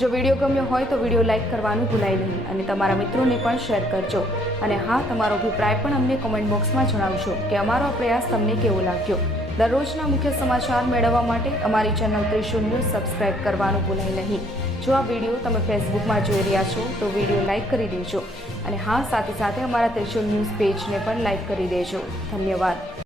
જો વિડીયો ગમ્યો હોય તો વિડીયો લાઇક કરવાનું ભૂલાય નહીં અને તમારા મિત્રોને પણ શેર કરજો. અને હા, તમારો અભિપ્રાય પણ અમને કોમેન્ટ બોક્સમાં જણાવજો કે અમારો આ પ્રયાસ તમને કેવો લાગ્યો. દરરોજના મુખ્ય સમાચાર મેળવવા માટે અમારી ચેનલ ત્રિશુલ ન્યૂઝ સબસ્ક્રાઇબ કરવાનું ભૂલાય નહીં. જો આ વિડીયો તમે ફેસબુકમાં જોઈ રહ્યા છો તો વિડીયો લાઇક કરી દેજો અને હા, સાથે સાથે અમારા ત્રિશુલ ન્યૂઝ પેજને પણ લાઇક કરી દેજો. ધન્યવાદ.